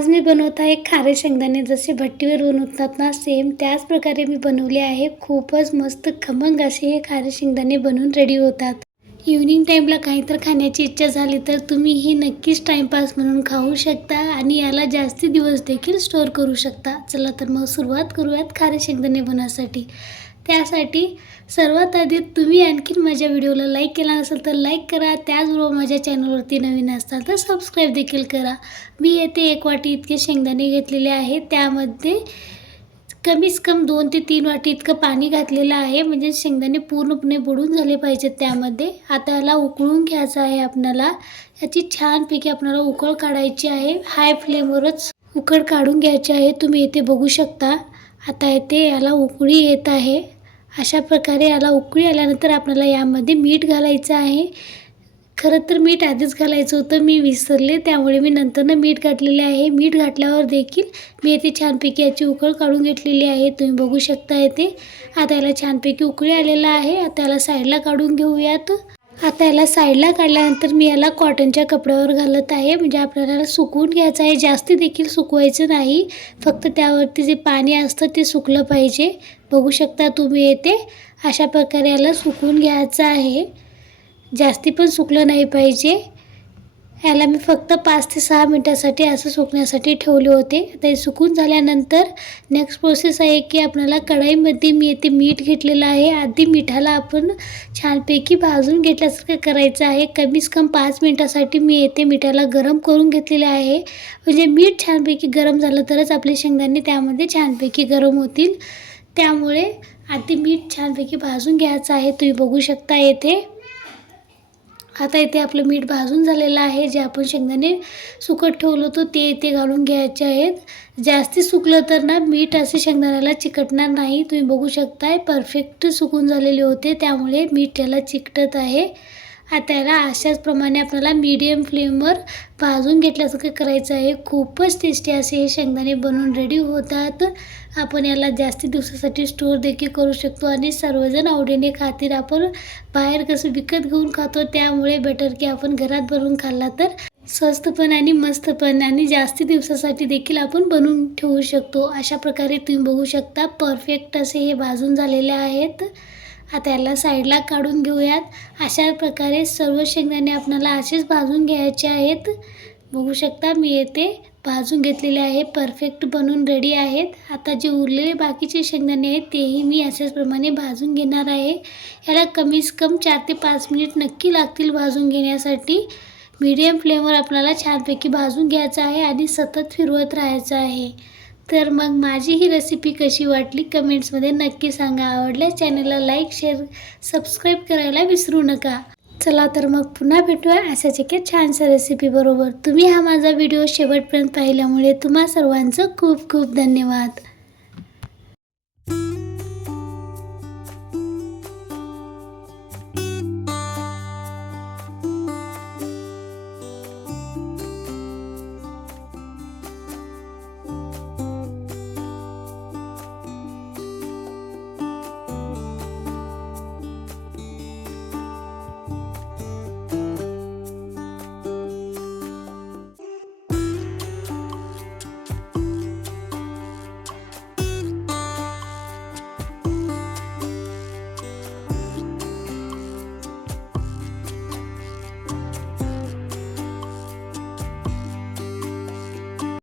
आज मी बनवत आहे खारे शेंगदाणे. जसे भट्टीवर बनवतात ना सेम त्याच प्रकारे मी बनवले आहे. खूपच मस्त खमंग असे हे खारे शेंगदाणे बनवून रेडी होतात. इव्हनिंग टाईमला काहीतरी खाण्याची इच्छा झाली तर तुम्ही हे नक्कीच टाईमपास म्हणून खाऊ शकता आणि याला जास्ती दिवस देखील स्टोअर करू शकता. चला तर मग सुरुवात करूयात खारे शेंगदाणे बनवण्यासाठी त्यासाठी सर्वात आधी तुम्ही आणखीन माझ्या व्हिडिओला लाईक केला नसेल तर लाईक करा. त्याचबरोबर माझ्या चॅनलवरती नवीन असतात तर सबस्क्राईब देखील करा. मी येथे एक वाटी इतके शेंगदाणे घेतलेले आहे त्यामध्ये कमीच कम दोन ते तीन वाटी इतकं पाणी घातलेलं आहे. म्हणजे शेंगदाणे पूर्णपणे बुडून झाले पाहिजेत त्यामध्ये. आता याला उकळून घ्यायचं आहे आपल्याला याची छानपैकी आपल्याला उकळ काढायची आहे. हाय फ्लेमवरच उकळ काढून घ्यायची आहे. तुम्ही येथे बघू शकता. आता येथे याला उकळी येत आहे. अशा प्रकारे याला उकळी आल्यानंतर आपल्याला यामध्ये मीठ घालायचं आहे. खरं तर मीठ आधीच घालायचं होतं मी विसरले. त्यामुळे मी नंतरनं मीठ घातलेले आहे. मीठ घातल्यावर देखील मी येथे छानपैकी याची उकळ काढून घेतलेली आहे. तुम्ही बघू शकता येते आता याला छानपैकी उकळी आलेला आहे. आता याला साईडला काढून घेऊयात. आता याला साईडला काढल्यानंतर मी याला कॉटनच्या कपड्यावर घालत आहे. म्हणजे आपल्याला सुकवून घ्यायचं आहे. जास्ती देखील सुकवायचं नाही. फक्त त्यावरती जे पाणी असतं ते सुकलं पाहिजे. बघू शकता तुम्ही येते अशा प्रकारे याला सुकवून घ्यायचं आहे. जास्ती पण सुकलं नाही पाहिजे. याला मी फक्त पाच ते सहा मिनटासाठी असं सुकण्यासाठी ठेवले होते. आता हे सुकून झाल्यानंतर नेक्स्ट प्रोसेस आहे की आपल्याला कढाईमध्ये मी येथे मीठ घेतलेलं आहे. आधी मिठाला आपण छानपैकी भाजून घेतल्यासारखं करायचं आहे. कमीच कम पाच मिनटासाठी मी येथे मिठाला गरम करून घेतलेले आहे. म्हणजे मीठ छानपैकी गरम झालं तरच आपले शेंगदाणे त्यामध्ये छानपैकी गरम होतील. त्यामुळे आधी मीठ छानपैकी भाजून घ्यायचं आहे. तुम्ही बघू शकता येथे. आता इथे आपलं मीठ भाजून झालेलं आहे. जे आपण शेंगदाणे सुकत ठेवलं होतं ते इथे घालून घ्यायचे आहेत. जास्ती सुकलं तर ना मीठ असे शेंगदाण्याला चिकटणार नाही. तुम्ही बघू शकताय परफेक्ट सुकून झालेले होते. त्यामुळे मीठ त्याला चिकटत आहे. आता याला अशाच प्रमाणे आपल्याला मीडियम फ्लेमवर भाजून घेतल्यासारखं करायचं आहे. खूपच टेस्टी असे हे शेंगदाणे बनवून रेडी होतात. आपण याला जास्ती दिवसासाठी स्टोअर देखील करू शकतो आणि सर्वजण आवडीने खातील. आपण बाहेर कसं विकत घेऊन खातो त्यामुळे बेटर की आपण घरात बनवून खाल्ला तर स्वस्त पण आणि मस्त पण आणि जास्ती दिवसासाठी देखील आपण बनवून ठेवू शकतो. अशा प्रकारे तुम्ही बघू शकता. परफेक्ट असे हे भाजून झालेले आहेत. आता याला साईडला काढून घेऊयात. अशा प्रकारे सर्व शेंगदाणे आपल्याला असेच भाजून घ्यायचे आहेत. बघू शकता मी येते भाजून घेतलेले आहे. परफेक्ट बनून रेडी आहेत. आता जे उरलेले बाकीचे शेंगदाणे आहेत तेही मी अशाच प्रमाणे भाजून घेणार आहे. याला कमीच कम चार ते पाच मिनिट नक्की लागतील भाजून घेण्यासाठी. मीडियम फ्लेमवर आपल्याला छानपैकी भाजून घ्यायचं आहे आणि सतत फिरवत राहायचं आहे. तर मग माझी ही रेसिपी कशी वाटली कमेंट्समध्ये नक्की सांगा. आवडल्यास चॅनलला लाईक शेअर सबस्क्राईब करायला विसरू नका. चला तर मग पुन्हा भेटूया अशाच एका छानशा रेसिपीबरोबर तुम्ही हा माझा व्हिडिओ शेवटपर्यंत पाहिल्यामुळे तुम्हा सर्वांचं खूप खूप धन्यवाद.